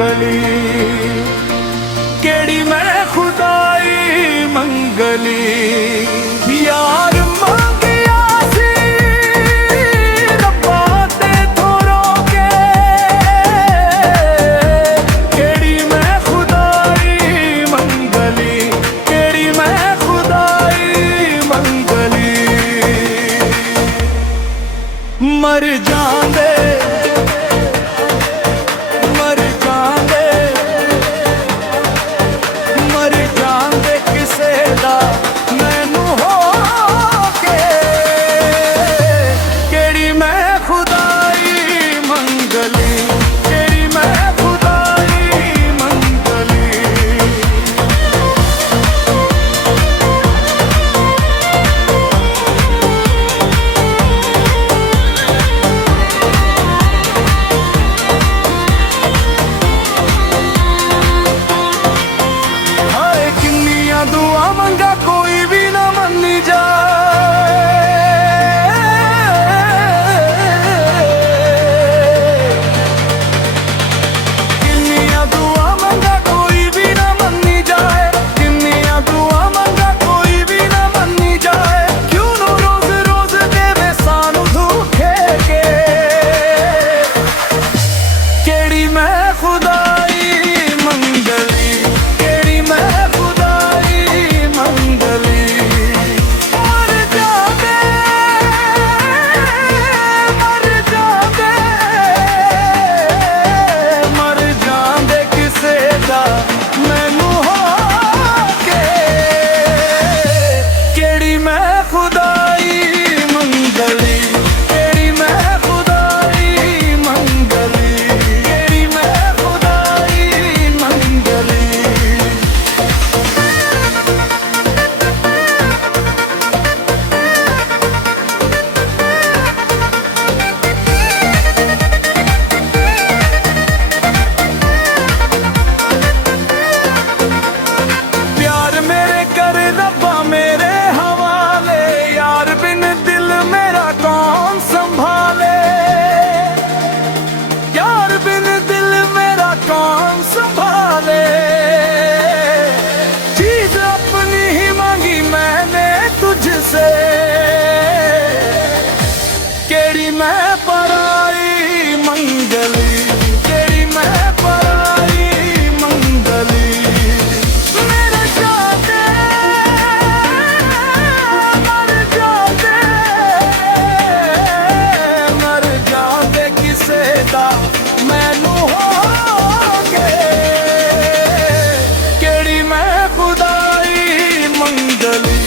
मंगली, केड़ी मैं खुदाई मंगली। यार मंगिया सी रब्बा ते थोरों के, केड़ी मैं खुदाई मंगली, केड़ी मैं खुदाई मंगली। मर जांदे दुआ मंगा कोई भी ना मन्नी जाए, किन्नियां दुआ मंगा कोई भी ना मन्नी जाए, किन्नियां दुआ मंगा कोई भी ना मन्नी जाए। क्यों नो रोज रोज देवे सानू धोखे के, केड़ी मैं खुदाई मंगली, केड़ी मैं केड़ी मैं पराई मंगली, केड़ी मैं पराई मंगली। मेरे जाते मर जाते, मर जाते किसे दा मैनू होगे, केड़ी मैं खुदाई मंगली,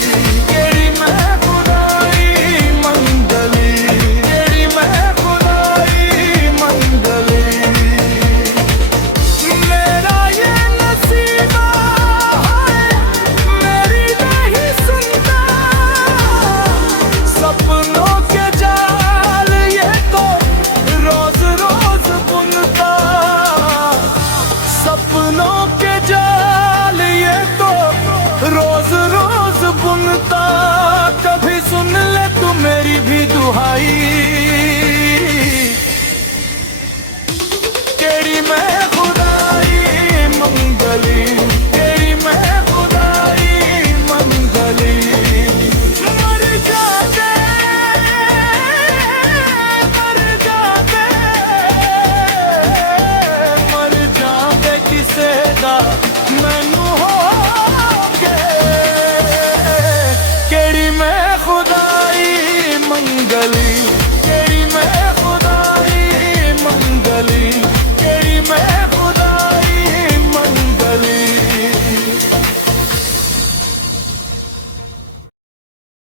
सपनों के जाल ये तो रोज रोज बुनता। कभी सुन ले तू मेरी भी दुहाई, केड़ी मैं खुदाई मंगली, केड़ी मैं खुदाई मंगली। मर जाते मर जाते, मर जाते किसे दा मैनू होगे, केड़ी मैं खुदाई मंगली।